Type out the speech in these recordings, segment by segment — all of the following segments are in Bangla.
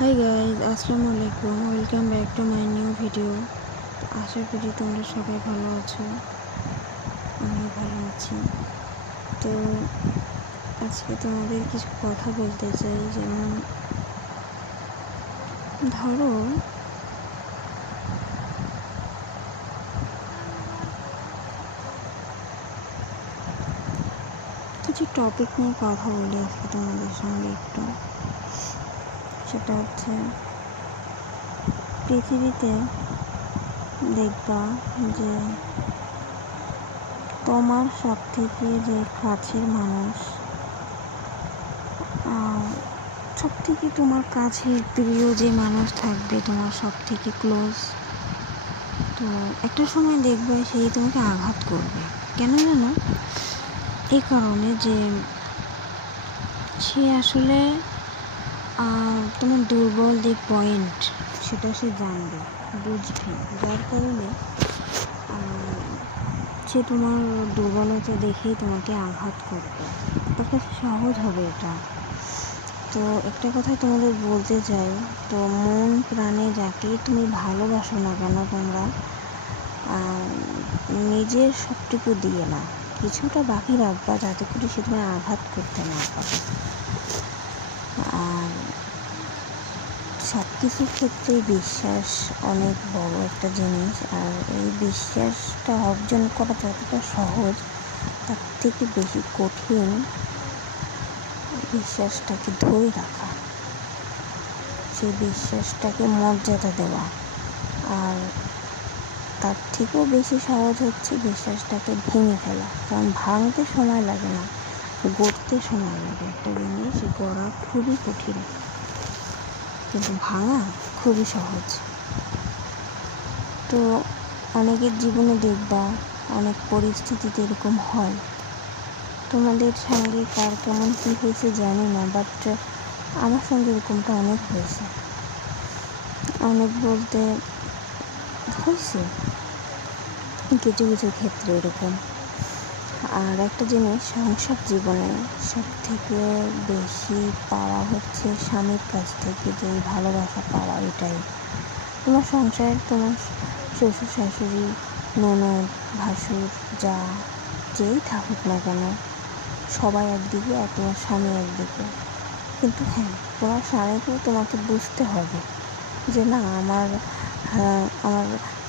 হাই গাইজ আসসালামু আলাইকুম welcome back to my new video তো আশা করি তোমরা সবাই ভালো আছো। আমি ভালো আছি। তো আজকে তোমাদের কিছু কথা বলতে চাই। যেমন, ধরো, কিছু টপিক নিয়ে কথা বলি আজকে তোমাদের সঙ্গে একটু। সেটা হচ্ছে পৃথিবীতে দেখবা যে তোমার সব থেকে যে কাছের মানুষ সব থেকে তোমার কাছের প্রিয় যে মানুষ থাকবে তোমার সব থেকে ক্লোজ তো একটা সময় দেখবে সেই তোমাকে আঘাত করবে। কেন জানো? এই কারণে যে সে আসলে তোমার দুর্বল যে পয়েন্ট সেটা সে জানবে, বুঝবে। যার কারণে সে তোমার দুর্বলতা দেখেই তোমাকে আঘাত করবে। তার কাছে সহজ হবে এটা। তো একটা কথাই তোমাদের বলতে চাই, তো মন প্রাণে যাকেই তুমি ভালোবাসো না কেন তোমরা নিজের সবটুকু দিয়ে না কিছুটা বাকি রাখবা যাতে করে সে তোমায় আঘাত করতে না পারে আর সব কিছুর ক্ষেত্রেই বিশ্বাস অনেক বড় একটা জিনিস। আর এই বিশ্বাসটা অর্জন করা যতটা সহজ, তার থেকে বেশি কঠিন বিশ্বাসটাকে ধরে রাখা। সেই বিশ্বাসটাকে মর্যাদা দেওয়া। আর তার থেকেও বেশি সহজ হচ্ছে বিশ্বাসটাকে ভেঙে ফেলা। কারণ ভাঙতে সময় লাগে না, গড়তে সময় লাগে। একটা জিনিস গড়া খুবই কঠিন। কিন্তু ভাঙা খুবই সহজ। তো অনেকের জীবনে দেখবা, অনেক পরিস্থিতিতে এরকম হয়। তোমাদের সঙ্গে কার কেমন কী হয়েছে জানি না বাট আমার সঙ্গে এরকমটা অনেক হয়েছে। অনেক বলতে হয়েছে। কিছু কিছু ক্ষেত্রে এরকম। আর একটা জিনিস, সংসার জীবনে সব থেকে বেশি পাওয়া হচ্ছে স্বামীর কাছ থেকে যে ভালোবাসা পাওয়া, এটাই। তোমার সংসার তোমার শ্বশুর, শাশুড়ি, ননদ, ভাসুর, যা যেই থাকুক না কেন, সবাই একদিকে আর তোমার স্বামী একদিকে। কিন্তু হ্যাঁ তোমার স্বামীকেও তোমাকে বুঝতে হবে যে না, আমার হ্যাঁ আমার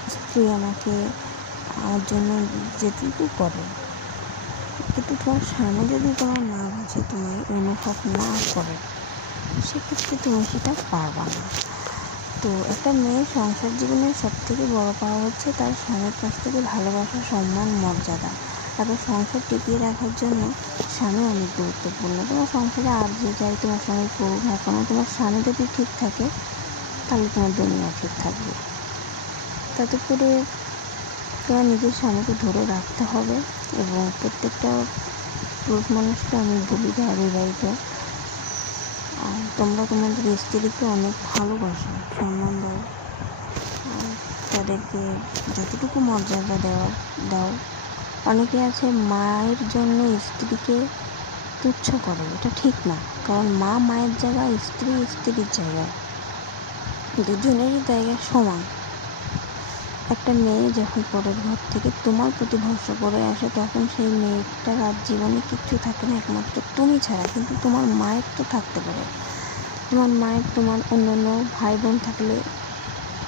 স্ত্রী আমাকে আমার জন্য যেটুকু করে। কিন্তু তোমার স্বামী যদি তোমার না বুঝে তোমায় অনুভব না করে, সেক্ষেত্রে তুমি সেটা পারবা না। তো একটা মেয়ের সংসার জীবনের সব থেকে বড়ো পাওয়া হচ্ছে তার স্বামীর কাছ থেকে ভালোবাসা, সম্মান, মর্যাদা। তারপর সংসার টিকিয়ে রাখার জন্য স্বামী অনেক গুরুত্বপূর্ণ। তোমার সংসারে আর যে যাই তোমার স্বামী করুক না কেন, তোমার স্বামী যদি ঠিক থাকে, তাহলে তোমার দুনিয়া ঠিক থাকবে। তাতে করে তোমার নিজের স্বামীকে ধরে রাখতে হবে। এবং প্রত্যেকটা পুরুষ মানুষকে আমি বলি যারা আর তোমরা তোমাদের স্ত্রীকে অনেক ভালোবাসো, সম্মান দাও। তাদেরকে যতটুকু মর্যাদা দেওয়ার দাও। অনেকে আছে মায়ের জন্য স্ত্রীকে তুচ্ছ করে, এটা ঠিক না। কারণ মা মায়ের জায়গায়, স্ত্রী স্ত্রীর জায়গায়। দুজনেরই জায়গায় সমান। একটা মেয়ে যখন পরের ঘর থেকে তোমার প্রতি ভরসা করে আসে, তখন সেই মেয়েটার আর জীবনে কিচ্ছু থাকে না, একমাত্র তুমি ছাড়া। কিন্তু তোমার মায়ের তো থাকতে পারে। তোমার মায়ের, তোমার অন্য অন্য ভাই বোন থাকলে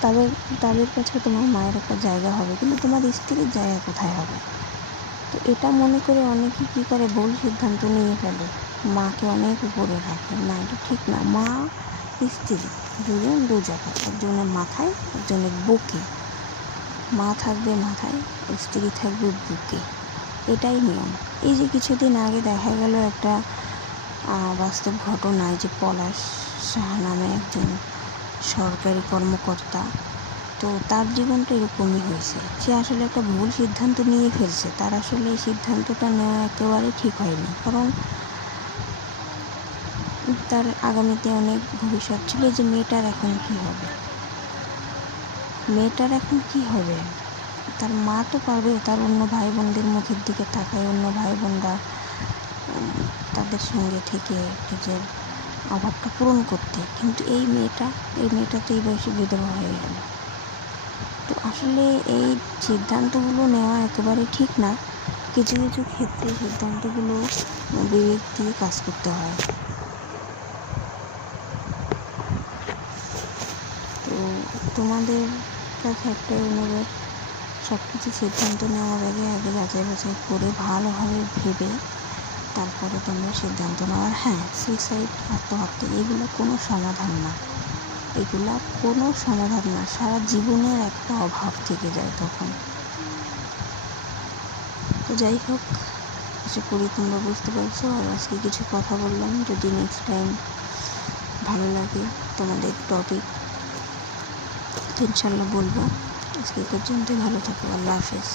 তাদের তাদের কাছে তোমার মায়ের একটা জায়গা হবে, কিন্তু তোমার স্ত্রীর জায়গা কোথায় হবে? তো এটা মনে করে অনেকে কী করে? ভুল সিদ্ধান্ত নিয়ে ফেলে। মাকে অনেক উপরে রাখে। না, এটা ঠিক না। মা, স্ত্রী, দুজন দু জায়গায় একজনের মাথায়, একজনের বুকে। মা থাকবে মাথায়, স্ত্রী থাকবে বুকে। এটাই নিয়ম। এই যে কিছুদিন আগে দেখা গেল একটা বাস্তব ঘটনায় যে পলাশ সাহা নামে একজন সরকারি কর্মকর্তা। তো তার জীবনটা এরকমই হয়েছে। সে আসলে একটা ভুল সিদ্ধান্ত নিয়ে ফেলছে। তার আসলে এই সিদ্ধান্তটা নেওয়া একেবারে ঠিক হয়নি। কারণ তার আগামীতে অনেক ভবিষ্যৎ ছিল যে মেয়েটার এখন কী হবে। মেয়েটার এখন কী হবে? তার মা তো পারবে তার অন্য ভাই বোনদের মুখের দিকে তাকায়, অন্য ভাই বোনরা তাদের সঙ্গে থেকে নিজের অভাবটা পূরণ করতে। কিন্তু এই মেয়েটা এই মেয়েটা তো এই বয়সে বিধবা হয়ে গেল। তো আসলে এই সিদ্ধান্তগুলো নেওয়া একেবারে ঠিক না। কিছু কিছু ক্ষেত্রে সিদ্ধান্তগুলো বিবেক দিয়ে কাজ করতে হয়। তো তোমাদের কাছে একটাই অনুরোধ সব কিছু সিদ্ধান্ত নেওয়ার আগে আগে যাচাই বাছাই করে ভালোভাবে ভেবে তারপরে তোমরা সিদ্ধান্ত নেওয়ার হ্যাঁ সুইসাইড আত্মহত্যা, এগুলো কোনো সমাধান না। এগুলা কোনো সমাধান না। সারা জীবনের একটা অভাব থেকে যায় তখন। তো যাই হোক, আশা করি তোমরা বুঝতে পারছ। আর আজকে কিছু কথা বললাম। যদি নেক্সট টাইম ভালো লাগে, তোমাদের টপিক ইনশাল্লাহ বলব। আজকে এই পর্যন্তই ভালো থাকো আল্লাহ হাফেজ।